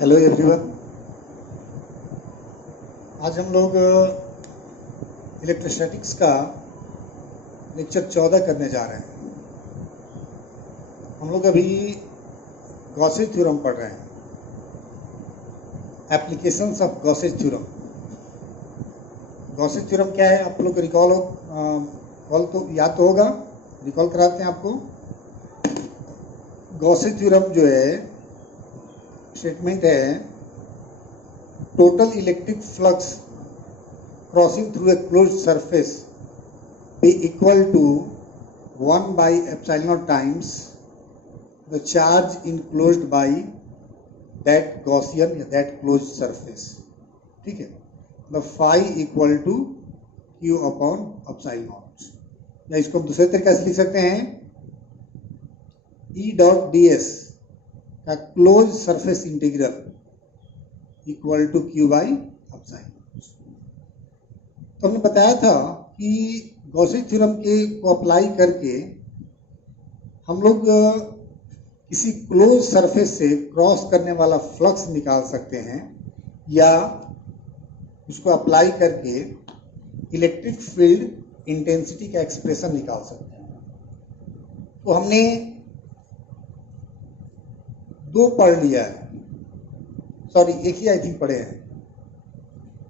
Hello everyone. आज हम लोग इलेक्ट्रोस्टैटिक्स का लेक्चर 14 करने जा रहे हैं। हम लोग अभी गॉसेज थ्योरम पढ़ रहे हैं, applications of Gauss's theorem. Gauss's theorem क्या है आप लोग को रिकॉल तो याद तो होगा, रिकॉल कराते हैं आपको। गॉसेज थ्योरम जो है स्टेटमेंट है, total electric flux crossing through a closed surface be equal to 1 by epsilon naught times the charge enclosed by that Gaussian या that closed surface। ठीक है, the phi equal to q upon epsilon naught, या इसको हम दूसरे तरीके से लिख सकते हैं, E डॉट ds का close surface integral equal to q by epsilon। तो हमने बताया था कि गॉसेज थ्योरम को अप्लाई करके हम लोग किसी क्लोज सरफेस से क्रॉस करने वाला फ्लक्स निकाल सकते हैं, या उसको अप्लाई करके इलेक्ट्रिक फील्ड इंटेंसिटी का एक्सप्रेशन निकाल सकते हैं। तो हमने दो पढ़ लिया है, सॉरी एक ही आई थिंक पढ़े हैं।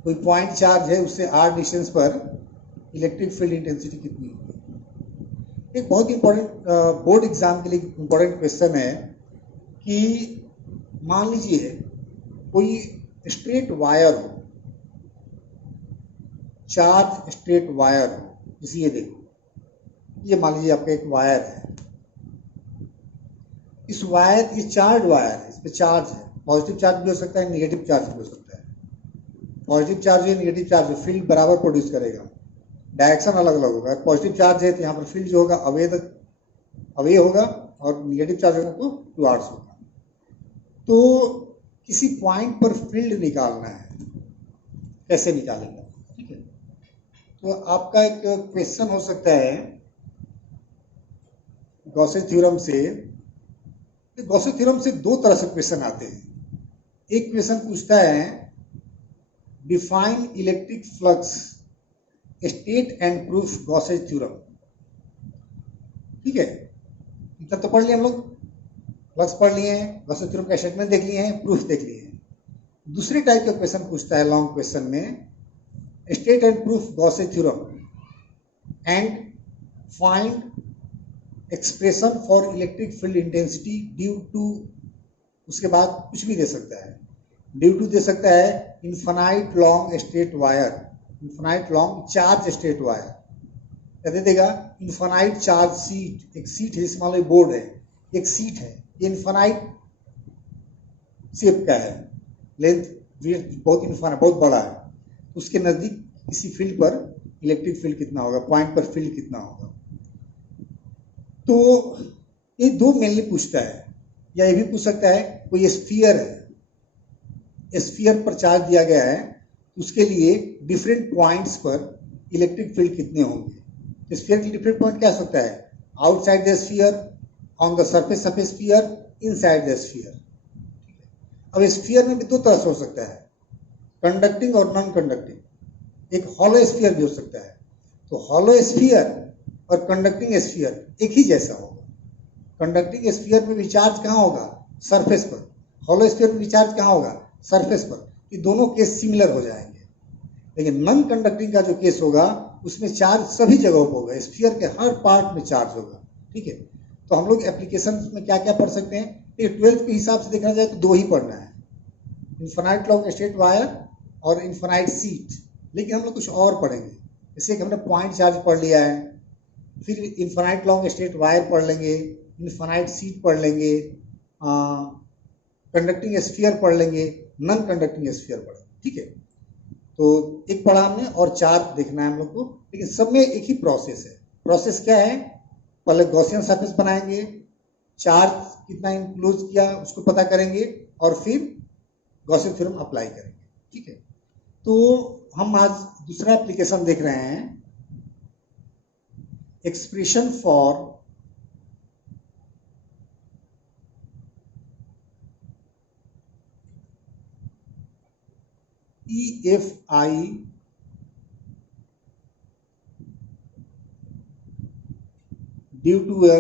कोई पॉइंट चार्ज है, उससे r डिस्टेंस पर इलेक्ट्रिक फील्ड इंटेंसिटी कितनी होगी। एक बहुत इंपॉर्टेंट बोर्ड एग्जाम के लिए इंपॉर्टेंट क्वेश्चन है कि मान लीजिए कोई स्ट्रेट वायर हो, चार्ज स्ट्रेट वायर हो, जैसे ये देखो, ये मान लीजिए आपका एक वायर है। इस वायर, ये चार्ज वायर है, इस पे चार्ज है, पॉजिटिव चार्ज भी हो सकता है, नेगेटिव चार्ज भी हो सकता है। पॉजिटिव चार्ज है, नेगेटिव चार्ज है, फील्ड बराबर प्रोड्यूस करेगा, डायरेक्शन अलग अलग होगा। पॉजिटिव चार्ज है तो यहाँ पर फील्ड जो होगा अवे होगा, और नेगेटिव चार्ज होगा तो टुवार्ड्स होगा। तो किसी पॉइंट पर फील्ड निकालना है, कैसे निकालेंगे, ठीक है। तो आपका एक क्वेश्चन हो सकता है गॉसेज थ्योरम से। गॉसेज थ्योरम से दो तरह से क्वेश्चन आते हैं। एक क्वेश्चन पूछता है define electric flux state and proof Gauss's theorem. ठीक है, इतना तो पढ़ लिया हम लोग, फ्लक्स पढ़ लिए हैं, गॉसेज थ्योरम का स्टेटमेंट देख लिए हैं, प्रूफ देख लिए हैं। दूसरे टाइप का क्वेश्चन पूछता है लॉन्ग क्वेश्चन में, state and proof Gauss's theorem and find expression for electric field intensity due to, उसके बाद कुछ भी दे सकता है। ड्यू टू दे सकता है infinite long straight wire, infinite long charge straight wire, क्या दे देगा इन्फानाइट चार्ज सीट। एक सीट है, जैसे मान लो बोर्ड है, एक सीट है, ये इन्फानाइट शेप का है, लेंथ बहुत इन्फानाइट, बहुत बड़ा है, उसके नजदीक किसी फील्ड पर इलेक्ट्रिक फील्ड कितना होगा, पॉइंट पर फील्ड कितना होगा। तो ये दो मेनली पूछता है, या ये भी पूछ सकता है कोई स्फीयर है, स्फीयर पर चार्ज दिया गया है, उसके लिए डिफरेंट पॉइंट्स पर इलेक्ट्रिक फील्ड कितने होंगे। स्फीयर के डिफरेंट पॉइंट क्या हो सकता है, outside the sphere, on the surface of A sphere, inside the sphere. अब स्फीयर में भी दो तरह से हो सकता है, कंडक्टिंग और नॉन कंडक्टिंग। एक हॉलो स्फीयर भी हो सकता है। तो हॉलो स्फीयर और कंडक्टिंग स्फीयर एक ही जैसा होगा। कंडक्टिंग स्फीयर में भी चार्ज कहाँ होगा, सरफेस पर। हॉलो स्फीयर में भी चार्ज कहाँ होगा, सरफेस पर। ये दोनों केस सिमिलर हो जाएंगे। लेकिन नॉन कंडक्टिंग का जो केस होगा, उसमें चार्ज सभी जगहों पर होगा, स्फीयर के हर पार्ट में चार्ज होगा। ठीक है, तो हम लोग एप्लीकेशन में क्या क्या पढ़ सकते हैं, ये 12th के हिसाब से देखा जाए तो दो ही पढ़ना है, इन्फानाइट लॉन्ग स्ट्रेट वायर और इन्फानाइट सीट। लेकिन हम लोग कुछ और पढ़ेंगे, जैसे कि हमने पॉइंट चार्ज पढ़ लिया है, फिर इन्फानाइट लॉन्ग स्ट्रेट वायर पढ़ लेंगे, इन्फानाइट सीट पढ़ लेंगे, कंडक्टिंग स्फीयर पढ़ लेंगे, नॉन कंडक्टिंग स्फीयर पढ़ेंगे। ठीक है, तो एक पढ़ा हमने और चार देखना है हम लोग को, लेकिन सब में एक ही प्रोसेस है। प्रोसेस क्या है, पहले गॉसियन सरफेस बनाएंगे, चार्ज कितना इंक्लोज किया उसको पता करेंगे, और फिर गॉसियन थ्योरम अप्लाई करेंगे। ठीक है, तो हम आज दूसरा एप्लीकेशन देख रहे हैं, expression for EFI due to a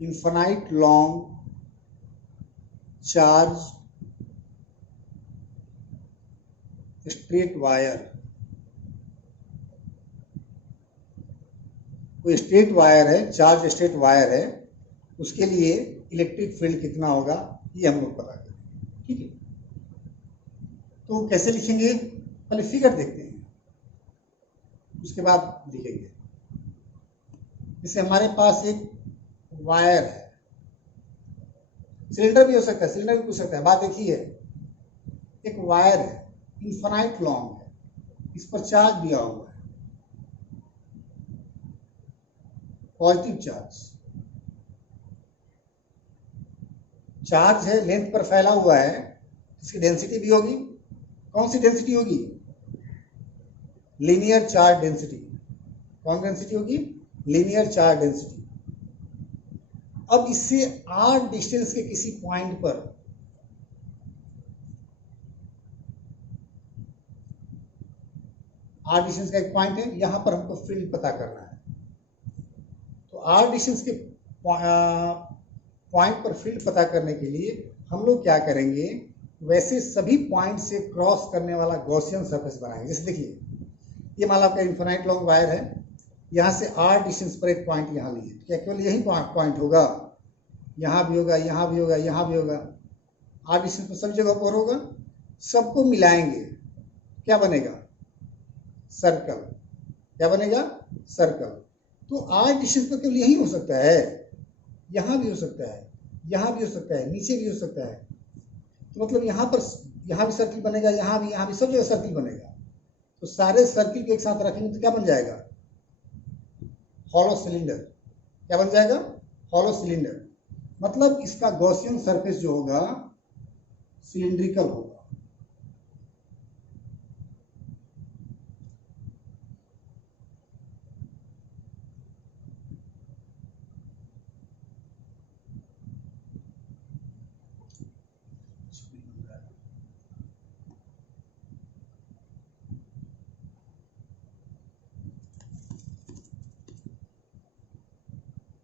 infinite long charge straight wire, कोई स्ट्रेट वायर है, चार्ज स्ट्रेट वायर है, उसके लिए इलेक्ट्रिक फील्ड कितना होगा ये हम लोग पता करेंगे। ठीक है, तो कैसे लिखेंगे, पहले फिगर देखते हैं, उसके बाद लिखेंगे। जैसे हमारे पास एक वायर है, सिलेंडर भी हो सकता है, सिलेंडर भी पूछ सकता है, बात एक ही है। एक वायर है, इनफाइनाइट लॉन्ग है, इस पर चार्ज दिया हुआ है, पॉजिटिव चार्ज, चार्ज है, लेंथ पर फैला हुआ है, इसकी डेंसिटी भी होगी। कौन सी डेंसिटी होगी, लीनियर चार्ज डेंसिटी। कौन डेंसिटी होगी, लीनियर चार्ज डेंसिटी। अब इससे r डिस्टेंस के किसी पॉइंट पर r डिस्टेंस का एक पॉइंट है, यहां पर हमको फील्ड पता करना है। तो r डिस्टेंस के पॉइंट पर फील्ड पता करने के लिए हम लोग क्या करेंगे, वैसे सभी पॉइंट से क्रॉस करने वाला गॉसियन सरफेस बनाएंगे। जैसे देखिए, ये मान लो आपका इनफाइनाइट लॉन्ग वायर है, यहाँ से r डिस्टेंस पर एक पॉइंट यहाँ लिए, क्या केवल यही पॉइंट होगा, यहाँ भी होगा, यहाँ भी होगा, यहाँ भी होगा, r डिस्टेंस पर सभी जगह पर होगा, सबको मिलाएंगे, क्या बनेगा, सर्कल। क्या बनेगा, सर्कल। तो r डिस्टेंस पर केवल यही हो सकता है, यहाँ भी हो सकता है, यहाँ भी हो सकता है, नीचे भी हो सकता है। तो मतलब यहाँ पर, यहाँ भी सर्किल बनेगा, यहाँ भी, सब जगह सर्किल बनेगा। तो सारे सर्किल को एक साथ रखेंगे तो क्या बन जाएगा, हॉलो सिलेंडर। क्या बन जाएगा, हॉलो सिलेंडर। मतलब इसका गॉसियन सरफेस जो होगा सिलिंड्रिकल होगा।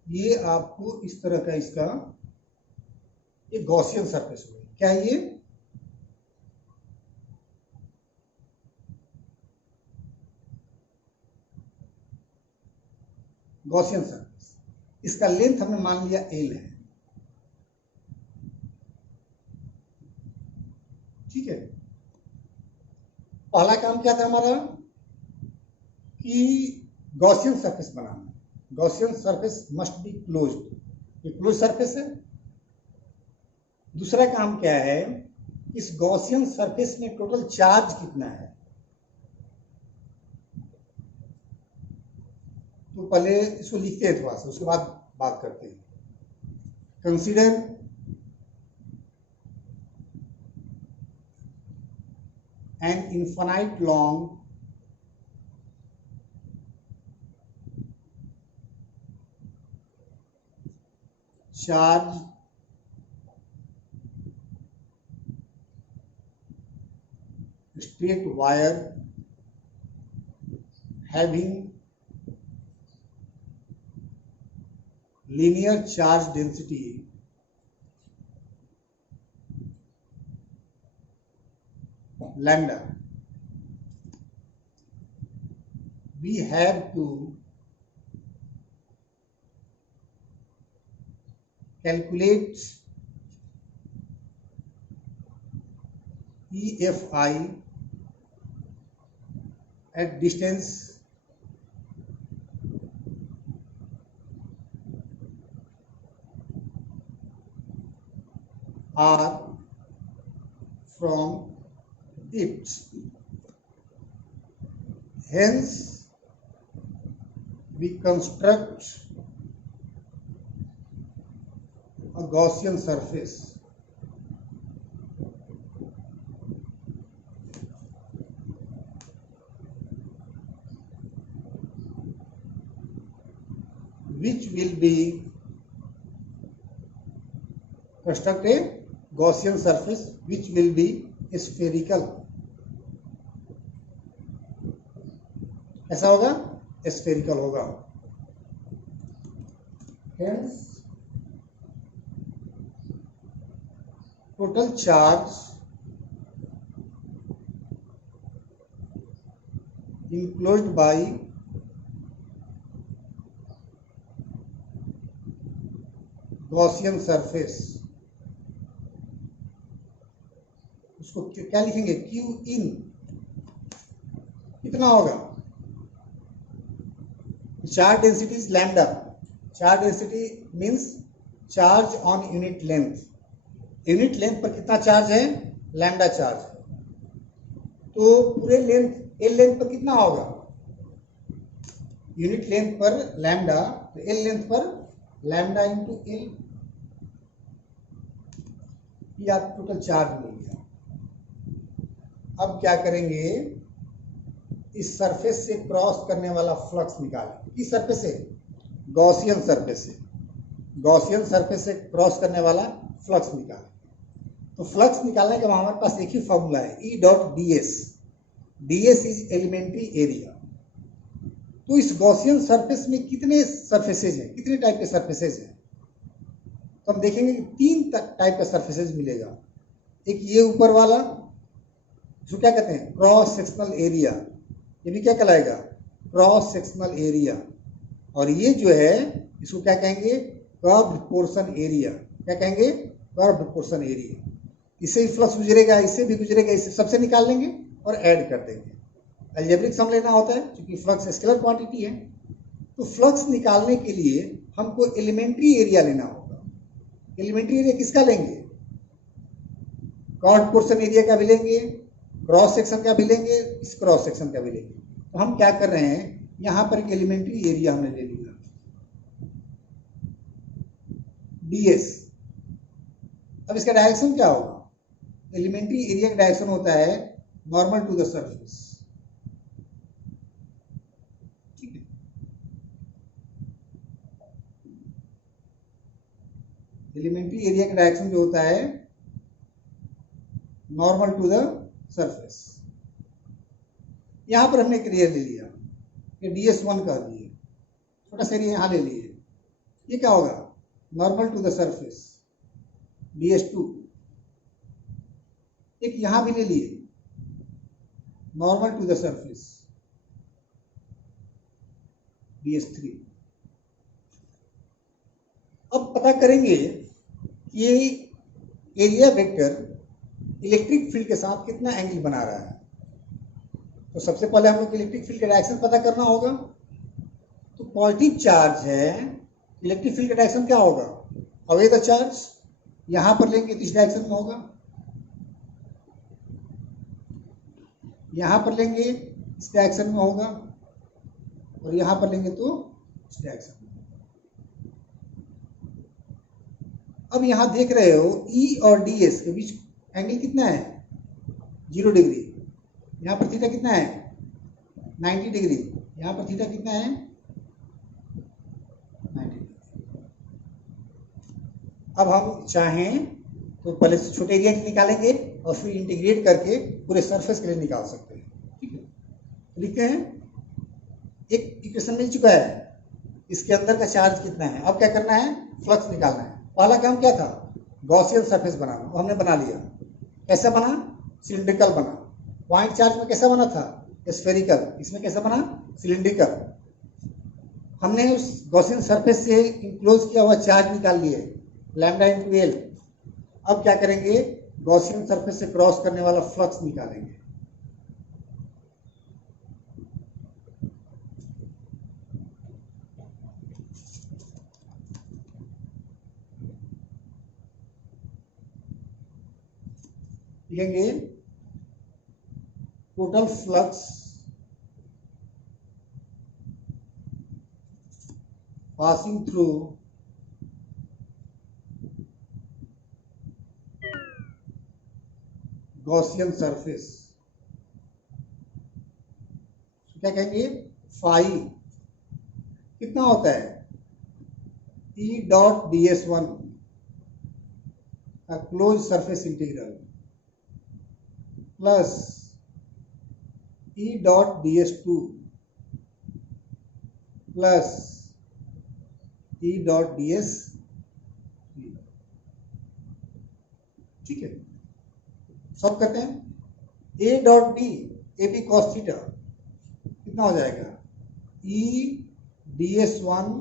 ये आपको इस तरह का इसका एक गॉसियन सरफेस होगा। क्या है ये, गॉसियन सरफेस। इसका लेंथ हमने मान लिया L है। ठीक है, पहला काम क्या था हमारा कि Gaussian surface banana. Gaussian surface must be closed, ये क्लोज सरफेस है। दूसरा काम क्या है, इस गॉसियन सरफेस में टोटल चार्ज कितना है। तो पहले इसको लिखते हैं थोड़ा सा, उसके बाद बात करते हैं। Consider an infinite long charge straight wire having linear charge density lambda. We have to calculate EFI at distance r from it. Hence, we construct a Gaussian surface which will be construct A Gaussian surface which will be spherical. ऐसा होगा, spherical होगा। Hence, total charge enclosed by Gaussian surface, उसको क्या लिखेंगे, Q in कितना होगा, charge density is lambda. Charge density means charge on unit length, unit length पर कितना चार्ज है, लैम्डा चार्ज है। तो पूरे लेंथ एल लेंथ पर कितना होगा, यूनिट लेंथ पर लैम्डा, तो एल लेंथ पर लैम्डा इंटू एल, ये आपको टोटल चार्ज मिल गया। अब क्या करेंगे, इस सरफेस से क्रॉस करने वाला फ्लक्स निकालें। किस सरफेस से, गॉसियन सरफेस से, गॉसियन सरफेस से क्रॉस करने वाला फ्लक्स निकालें। तो फ्लक्स निकालने के बाद हमारे पास एक ही फॉर्मूला है, E dot D S. D S is elementary area. तो इस गॉसियन सरफेस में कितने सरफेसेज हैं, कितने टाइप के सरफेसेज हैं, तो हम देखेंगे कि 3 टाइप का सरफेसेज मिलेगा। एक ये ऊपर वाला, जो क्या कहते हैं, क्रॉस सेक्शनल एरिया, ये भी क्या कहलाएगा, क्रॉस सेक्शनल एरिया। और ये जो है इसको क्या कहेंगे, कर्व्ड पोर्शन एरिया। क्या कहेंगे, कर्व्ड पोर्शन एरिया। इससे भी फ्लक्स गुजरेगा, इससे भी गुजरेगा, इससे सबसे निकाल लेंगे और ऐड कर देंगे। अलजेब्रिक सम लेना होता है क्योंकि फ्लक्स स्केलर क्वांटिटी है। तो फ्लक्स निकालने के लिए हमको एलिमेंट्री एरिया लेना होगा। एलिमेंट्री एरिया किसका लेंगे, कर्व्ड पोर्शन एरिया का भी लेंगे, क्रॉस सेक्शन का भी लेंगे, इस क्रॉस सेक्शन का भी लेंगे। तो हम क्या कर रहे हैं, यहां पर एक एलिमेंट्री एरिया हमने ले लिया, ds। अब इसका डायरेक्शन क्या होगा, एलिमेंट्री एरिया का डायरेक्शन होता है नॉर्मल टू द सरफेस। ठीक है, एलिमेंट्री एरिया का डायरेक्शन जो होता है नॉर्मल टू द सरफेस। यहां पर हमने एक एरिया ले लिया, ये ds1 कर दिए, छोटा सा एरिया यहां ले लिए, ये क्या होगा, normal to the surface, ds2। एक यहां भी ले लिए, normal to the surface, ds3। अब पता करेंगे कि ये एरिया वेक्टर इलेक्ट्रिक फील्ड के साथ कितना एंगल बना रहा है। तो सबसे पहले हम लोग इलेक्ट्रिक फील्ड का डायरेक्शन पता करना होगा। तो पॉजिटिव चार्ज है, इलेक्ट्रिक फील्ड का डायरेक्शन क्या होगा, अवे द चार्ज। यहां पर लेंगे तो इस डायरेक्शन में होगा, यहां पर लेंगे इस डायरेक्शन में होगा, और यहां पर लेंगे तो इस डायरेक्शन में। अब यहां देख रहे हो E और DS के बीच एंगल कितना है, 0 डिग्री। यहां पर थीटा कितना है, 90 डिग्री। यहां पर थीटा कितना है, 90 डिग्री। अब हम चाहें तो पहले से छोटे एरिया के निकालेंगे और फिर इंटीग्रेट करके पूरे सरफेस के लिए निकाल सकते हैं। ठीक है, लिखते हैं, एक इक्वेशन मिल चुका है, इसके अंदर का चार्ज कितना है। अब क्या करना है, फ्लक्स निकालना है। पहला काम क्या था, गॉसियन सरफेस बनाना, वो हमने बना लिया। कैसा बना, सिलिंड्रिकल बना। पॉइंट चार्ज में कैसा बना था, स्फेरिकल। इसमें कैसा बना, सिलिंड्रिकल। हमने उस गॉसियन सरफेस से इंक्लोज किया हुआ चार्ज निकाल लिए, लैम्डा इंटू एल। अब क्या करेंगे, गॉसियन सरफेस से क्रॉस करने वाला फ्लक्स निकालेंगे। लिखेंगे total flux passing through Gaussian surface. क्या कहेंगे, फाई कितना होता है, E डॉट ds1 का close surface integral plus E dot ds2 plus E dot ds, ठीक है। सब करते हैं। A dot d A B cos theta कितना हो जाएगा, E ds1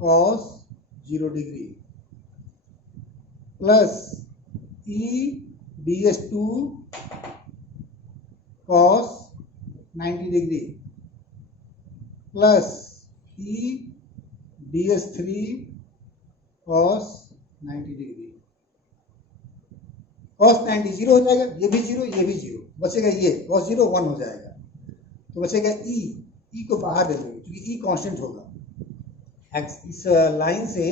cos 0 degree plus E ds2 cos 90 degree plus E ds3 cos 90 degree. Cos 90 zero हो जाएगा, ये भी जीरो, ये भी जीरो, बचेगा ये कॉस 0 1 हो जाएगा, तो बचेगा ई को बाहर दे देंगे क्योंकि ई कांस्टेंट होगा। इस लाइन से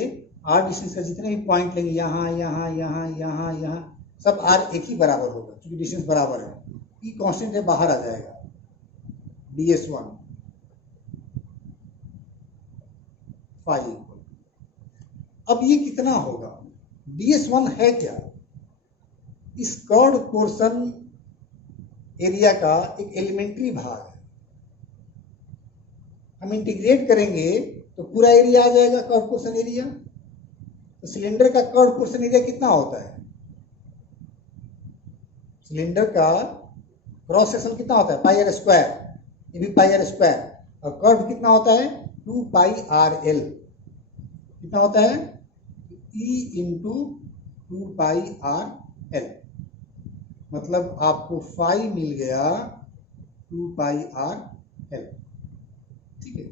आर डिस्टेंस का जितने भी पॉइंट लेंगे, यहाँ यहाँ यहाँ यहाँ यहाँ, सब आर एक ही बराबर होगा क्योंकि डिस्टेंस बराबर है। ई कांस्टेंट है, बाहर आ जाएगा ds1 5 इक्वल। अब ये कितना होगा, ds1 है क्या, इस कर्व पोर्शन एरिया का एक एलिमेंट्री भाग है। हम इंटीग्रेट करेंगे तो पूरा एरिया आ जाएगा कर्व पोर्शन एरिया। तो सिलेंडर का कर्व पोर्शन एरिया कितना होता है, सिलेंडर का क्रॉस सेक्शन कितना होता है, पाई आर स्क्वायर, ये भी पाई आर स्क्वायर, और कर्व कितना होता है 2 पाई आर एल, कितना होता है E into 2 pi R L, मतलब आपको फाई मिल गया 2 पाई आर एल, ठीक है।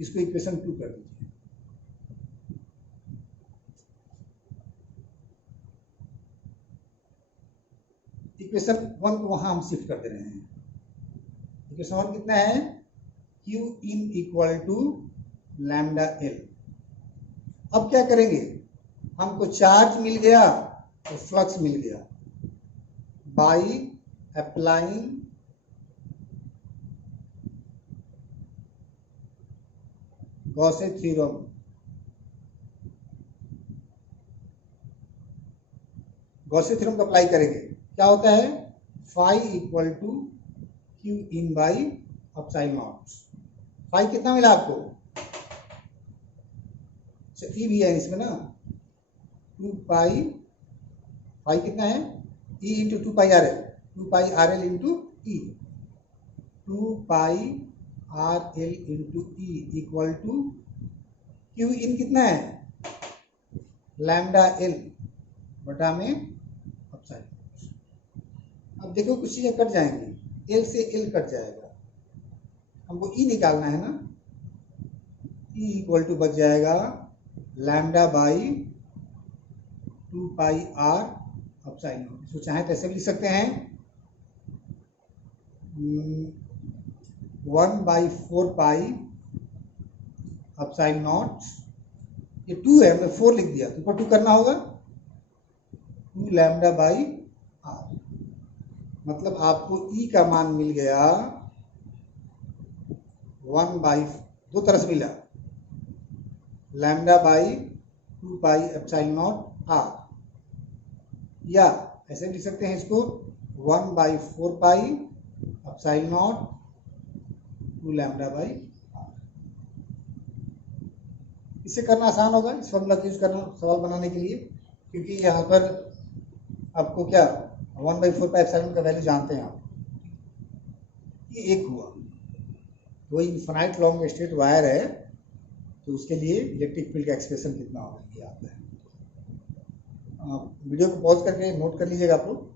इसको इक्वेशन 2 कर दीजिए। इक्वेशन 1 को वहां हम शिफ्ट कर दे रहे हैं। इक्वेशन 1 कितना है, Q in equal to lambda L. अब क्या करेंगे, हमको चार्ज मिल गया और फ्लक्स मिल गया, by applying Gauss theorem, Gauss theorem को अप्लाई करेंगे, क्या होता है phi equal to Q in by epsilon naught. फाई कितना मिला आपको, ई भी है इसमें ना, 2 पाई, फाई कितना है E into 2 pi R L, 2 pi R L into E, 2 pi R L into E equal to Q in कितना है लैम्डा एल बटा में अपसाइड। अब देखो कुछ चीजें कट जाएंगी, एल से एल कट जाएगा, हमको ई निकालना है ना, ई इक्वल टू बच जाएगा lambda by 2 pi R epsilon naught. इसको चाहे तो ऐसे भी लिख सकते हैं 1/4 पाई अपसाइड नॉट, ये 2 है, हमने 4 लिख दिया, तो ऊपर 2 करना होगा, 2 लैम्डा बाई आर, मतलब आपको ई का मान मिल गया 1/2 तरह से मिला, lambda by 2 pi epsilon naught R, या ऐसे लिख सकते हैं इसको 1/4 pi epsilon naught 2 lambda by R. इसे करना आसान होगा, इस फॉर्मूला का यूज करना सवाल बनाने के लिए, क्योंकि यहाँ पर आपको क्या 1/4 पाई एप्सिलॉन का वैल्यू जानते हैं आप, ये एक हुआ, वो इनफाइनाइट लॉन्ग स्ट्रेट वायर है, तो उसके लिए इलेक्ट्रिक फील्ड का एक्सप्रेशन कितना होगा ये आता है। वीडियो को पॉज करके नोट कर लीजिएगा आप लोग।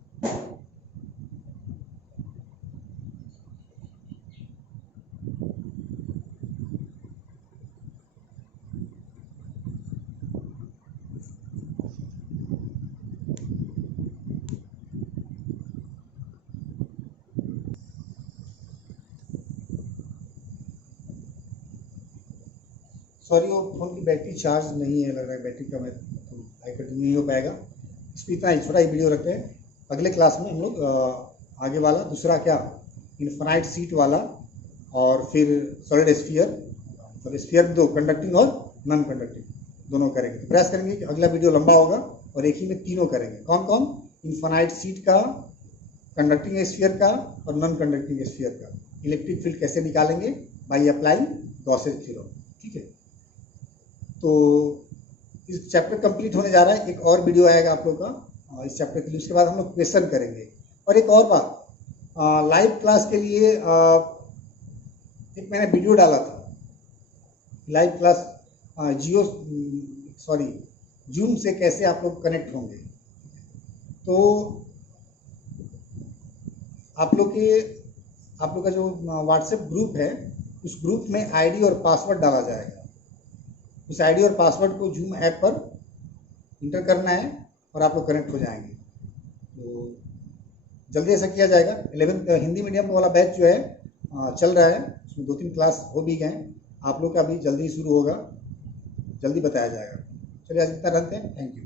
सॉरी, वो फोन की बैटरी चार्ज नहीं है, लग रहा है बैटरी कम है, तो हाई कंटिन्यू नहीं हो पाएगा। इस पर इतना ही छोटा ही वीडियो रखते हैं, अगले क्लास में हम लोग आगे वाला दूसरा क्या इनफाइनाइट सीट वाला, और फिर सॉलिड स्फीयर, और स्फीयर दो कंडक्टिंग और नॉन कंडक्टिंग दोनों करेंगे। प्रयास करेंगे कि अगला वीडियो लंबा होगा और एक ही में तीनों करेंगे। कौन कौन? इन्फानाइट सीट का, कंडक्टिंग स्फीयर का और नॉन कंडक्टिंग स्फीयर का। इलेक्ट्रिक फील्ड कैसे निकालेंगे? By applying Gauss's theorem. ठीक है, तो इस चैप्टर कंप्लीट होने जा रहा है। एक और वीडियो आएगा आप लोग का इस चैप्टर के लिए, उसके बाद हम लोग क्वेश्चन करेंगे। और एक और बात, लाइव क्लास के लिए एक मैंने वीडियो डाला था, लाइव क्लास जूम से कैसे आप लोग कनेक्ट होंगे। तो आप लोग का जो व्हाट्सएप ग्रुप है, उस ग्रुप में आईडी और पासवर्ड डाला जाएगा। उस आईडी और पासवर्ड को जूम ऐप पर इंटर करना है और आप लोग कनेक्ट हो जाएंगे। तो जल्दी ऐसा किया जाएगा। 11th हिंदी मीडियम वाला बैच जो है चल रहा है, उसमें 2-3 क्लास हो भी गए। आप लोग का भी जल्दी शुरू होगा, जल्दी बताया जाएगा। चलिए आज इतना रखते हैं। Thank you.